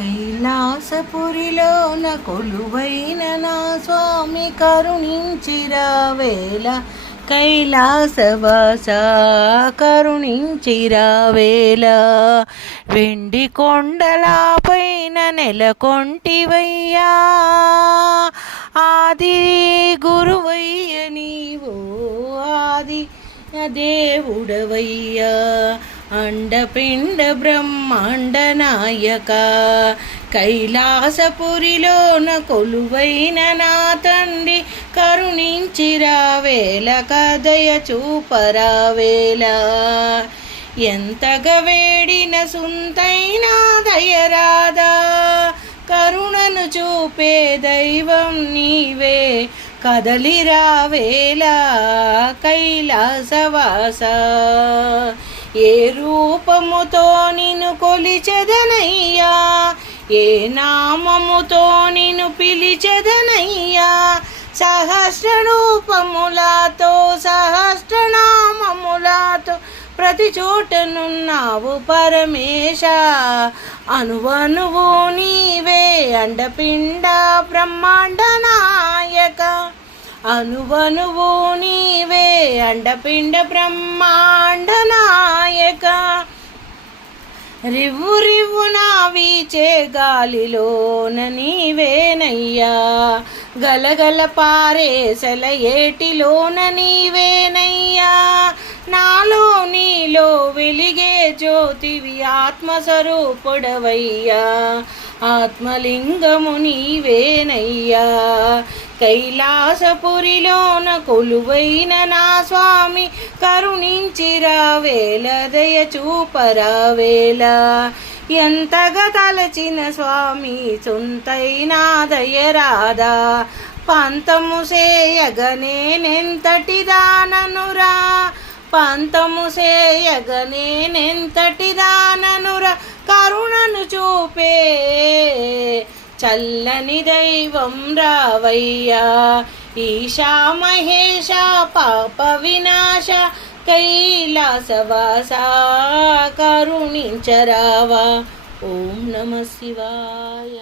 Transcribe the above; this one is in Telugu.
కైలాసపురిలోన కొలువైన నా స్వామి కరుణించిరావేళ, కైలాసవాస కరుణించిరావేళ. వెండి కొండలపైన నెలకొంటివయ్యా, ఆది గురువయ్య నీవో ఆది దేవుడవయ్యా. అండపిండ బ్రహ్మాండ నాయక, కైలాసపురిలోన కొలువైన నా తండ్రి కరుణించిరావేళ, కదయ చూపరావేళ. ఎంతగా వేడిన సుంతైనా దయరాదా, కరుణను చూపే దైవం నీవే, కదలిరావేళ కైలాసవాస. ఏ రూపముతో నిన్ను కొలిచెదనయ్యా, ఏ నామముతో నిన్ను పిలిచెదనయ్యా. సహస్ర రూపములతో సహస్రనామములతో ప్రతి చోటనున్నావు పరమేశ. అనువనువు నీవే అండపిండ బ్రహ్మాండ నాయక, అనువనువు నీవే అండపిండ బ్రహ్మాండ నాయక. రివ్వు రివ్వున వీచే గాలిలోన నీవేనయ్యా, గలగల పారేసల ఏటిలోన నీవేనయ్యా. నాలో నీలో వెలిగే జ్యోతివి ఆత్మస్వరూపుడవయ్యా, ఆత్మలింగము నీవేనయ్యా. కైలాసపురిలోన కొలువైన నా స్వామి కరుణించిరావేళ, దయ చూపరావేళ. ఎంతగా తలచిన స్వామి సొంతైనా దయరాదా, పంతము సేయగనేనెంతటి దాననురా, పంతము సేయగనేనెంతటి దాననురా. కరుణను చూపే చల్లని దైవం రావయ్యా, ఈశా మహేశ పాప వినాశ, కైలాసవాస కరుణించరావా. ఓం నమ శివాయ.